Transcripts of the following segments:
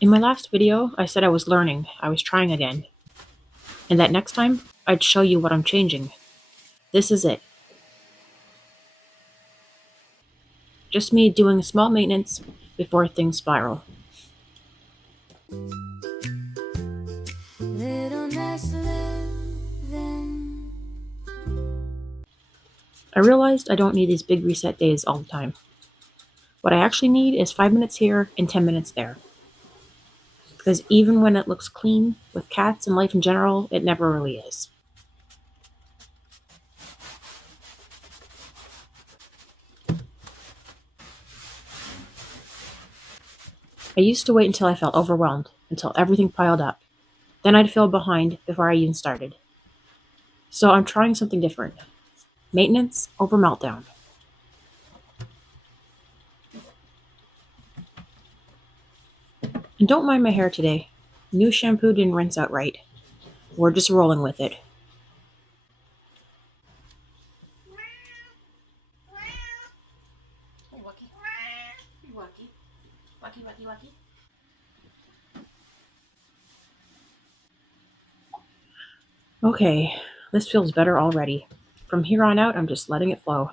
In my last video, I said I was learning, I was trying again, and that next time, I'd show you what I'm changing. This is it. Just me doing small maintenance before things spiral. Little nice living. I realized I don't need these big reset days all the time. What I actually need is 5 minutes here and 10 minutes there. Because even when it looks clean, with cats and life in general, it never really is. I used to wait until I felt overwhelmed, until everything piled up. Then I'd feel behind before I even started. So I'm trying something different. Maintenance over meltdown. And don't mind my hair today. New shampoo didn't rinse out right. We're just rolling with it. Hey, Wacky. Hey, Wacky. Wacky, Wacky, Wacky. Okay, this feels better already. From here on out, I'm just letting it flow.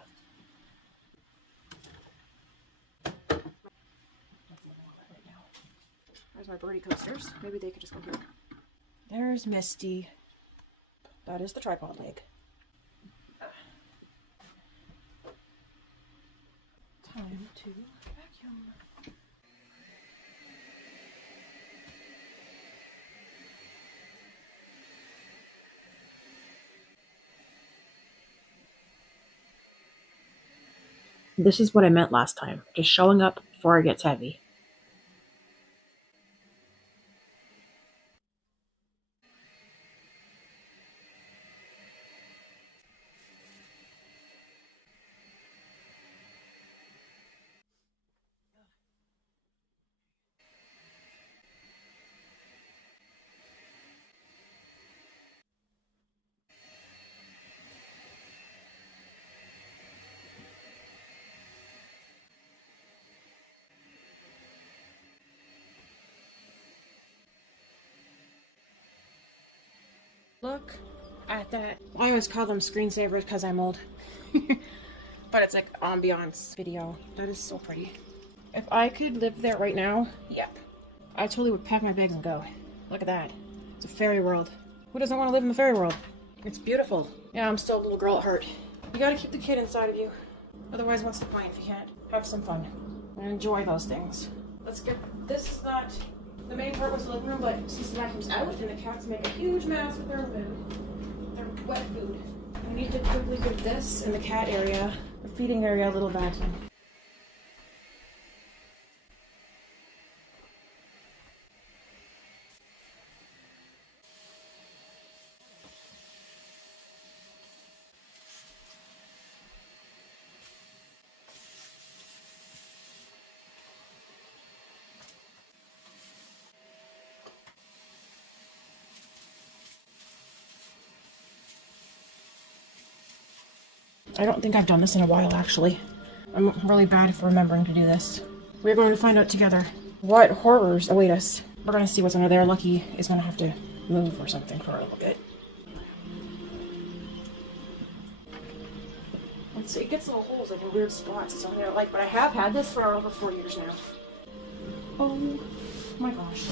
There's my birdie coasters. Maybe they could just go here. There's Misty. That is the tripod leg. Time to vacuum. This is what I meant last time, just showing up before it gets heavy. Look at that. I always call them screensavers because I'm old. But it's like ambiance video. That is so pretty. If I could live there right now, yep. I totally would pack my bags and go. Look at that. It's a fairy world. Who doesn't want to live in the fairy world? It's beautiful. Yeah, I'm still a little girl at heart. You gotta keep the kid inside of you. Otherwise, what's the point if you can't have some fun and enjoy those things? Let's get, this is not, the main part was the living room, but since the vacuum's out and the cats make a huge mess with their food, their wet food, I need to quickly give this in the cat area, the feeding area, a little vacuum. I don't think I've done this in a while, actually. I'm really bad for remembering to do this. We're going to find out together what horrors await us. We're going to see what's under there. Lucky is going to have to move or something for a little bit. Let's see, it gets little holes like in weird spots. It's something I don't like, but I have had this for over 4 years now. Oh my gosh.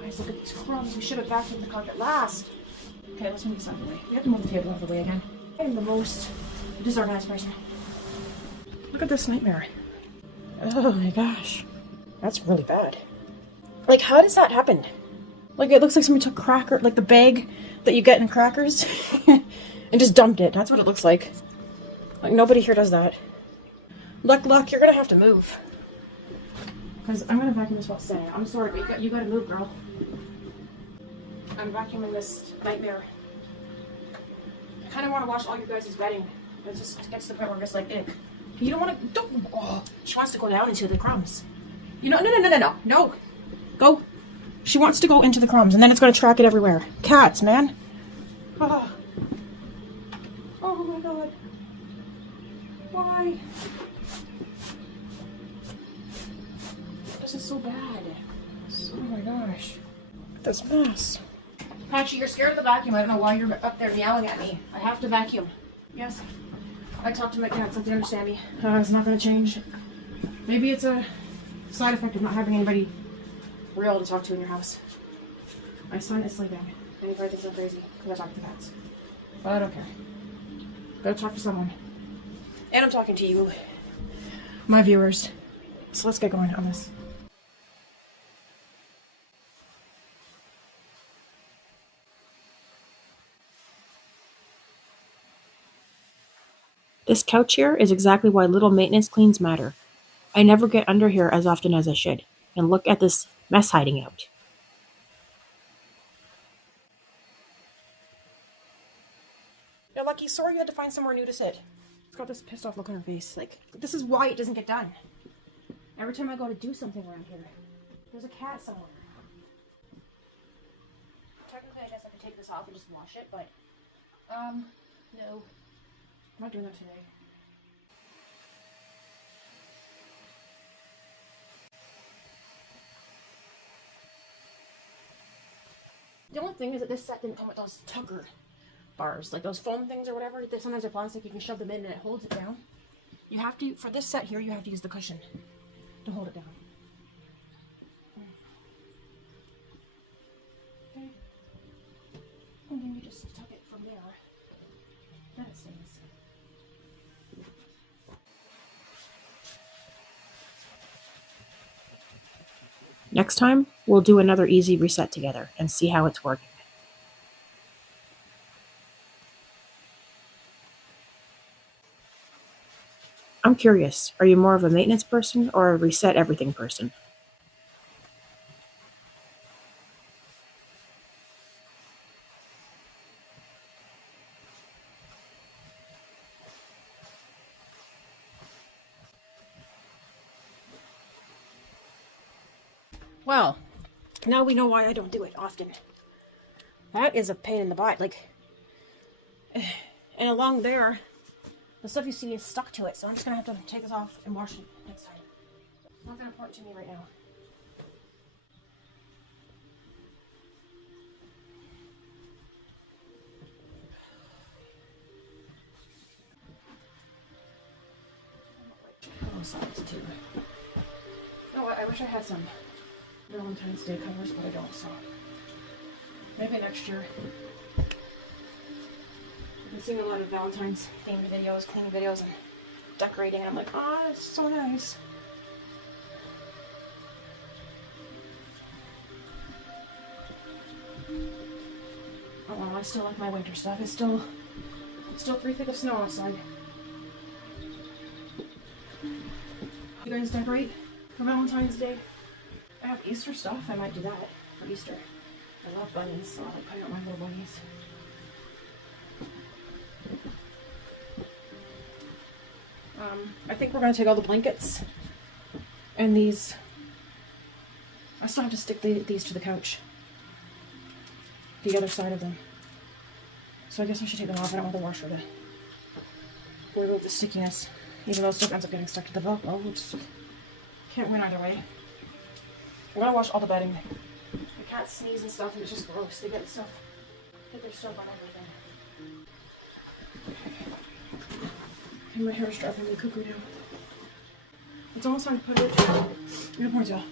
Guys, look at these crumbs. We should have vacuumed the carpet last. Okay, let's move this out of the way. We have to move the table out of the way again. I am the most disorganized person. Look at this nightmare. Oh my gosh. That's really bad. Like, how does that happen? Like, it looks like somebody took cracker, like the bag that you get in crackers, and just dumped it. That's what it looks like. Like, nobody here does that. Luck, you're gonna have to move. Because I'm gonna vacuum this while staying. I'm sorry, but you gotta move, girl. I'm vacuuming this nightmare. I kind of want to watch all your guys' bedding. It just gets to the point where I'm just like, ick. You don't want to, don't, oh, she wants to go down into the crumbs. You know, no. Go. She wants to go into the crumbs, and then it's going to track it everywhere. Cats, man. Oh, oh my god. Why? This is so bad. gosh. Look at this mess. Patchy, you're scared of the vacuum. I don't know why you're up there yelling at me. I have to vacuum. Yes? I talked to my cats, like they understand me. It's not going to change. Maybe it's a side effect of not having anybody real to talk to in your house. My son is sleeping, and he probably thinks I'm crazy because I talk to cats. But I don't care. Gotta talk to someone. And I'm talking to you, my viewers. So let's get going on this. This couch here is exactly why little maintenance cleans matter. I never get under here as often as I should. And look at this mess hiding out. Yeah, Lucky, sorry you had to find somewhere new to sit. She's got this pissed off look on her face. Like, this is why it doesn't get done. Every time I go to do something around here, there's a cat somewhere. Technically, I guess I could take this off and just wash it, but, no. I'm not doing that today. The only thing is that this set didn't come with those tugger bars, like those foam things or whatever. Sometimes they're plastic, you can shove them in and it holds it down. You have to, for this set here, you have to use the cushion to hold it down. Okay. And then you just tuck it from there. Then it stays. Next time, we'll do another easy reset together and see how it's working. I'm curious, are you more of a maintenance person or a reset everything person? Well, now we know why I don't do it often. That is a pain in the butt, like, and along there, the stuff you see is stuck to it, so I'm just gonna have to take this off and wash it next time. It's not that important to me right now. Both sides too. You know what? I wish I had some Valentine's Day covers, but I don't, so maybe next year. I've been seeing a lot of Valentine's themed videos, cleaning videos, and decorating, and I'm like, ah, it's so nice. Oh well, I still like my winter stuff. It's still 3 feet of snow outside. You guys decorate for Valentine's Day? I have Easter stuff. I might do that for Easter. I love bunnies, so I like putting out my little bunnies. I think we're going to take all the blankets and these. I still have to stick these to the couch. The other side of them. So I guess I should take them off. I don't want the washer to remove the stickiness. Even though it still ends up getting stuck to the Velcro, which can't win either way. I'm gonna wash all the bedding. The cats sneeze and stuff, and it's just gross. They get their stuff on everything. And my hair is driving me cuckoo now. It's almost time to put it in a ponytail.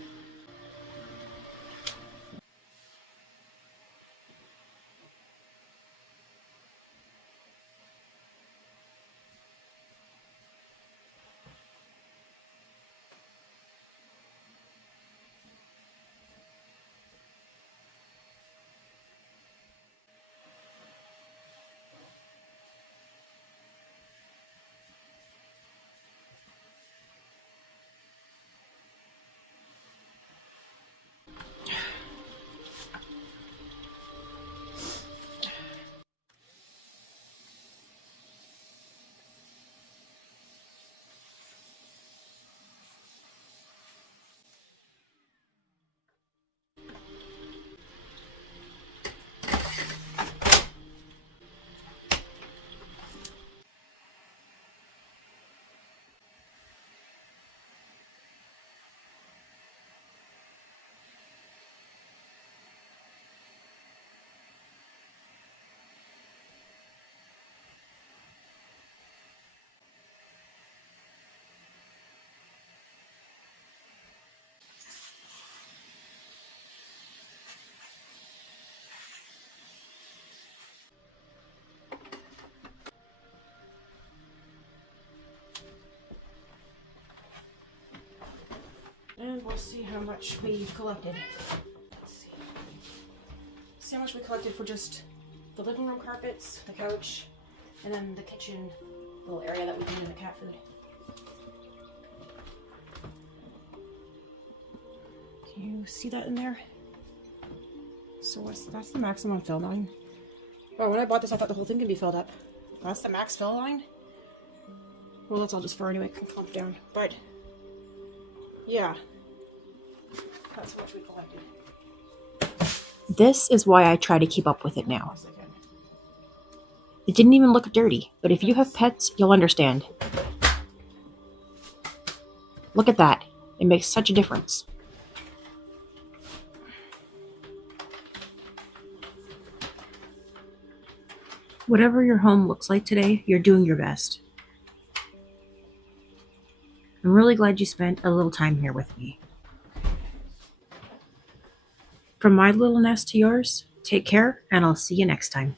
see how much we collected. Let's see. See how much we collected for just the living room carpets, the couch, and then the kitchen little area that we put in the cat food. Can you see that in there? So that's the maximum fill line. Oh, when I bought this, I thought the whole thing could be filled up. That's the max fill line? Well, that's all just for anyway, it can clump down. But, yeah. That's how much we collected. This is why I try to keep up with it now. It didn't even look dirty, but if you have pets, you'll understand. Look at that. It makes such a difference. Whatever your home looks like today, you're doing your best. I'm really glad you spent a little time here with me. From my little nest to yours, take care, and I'll see you next time.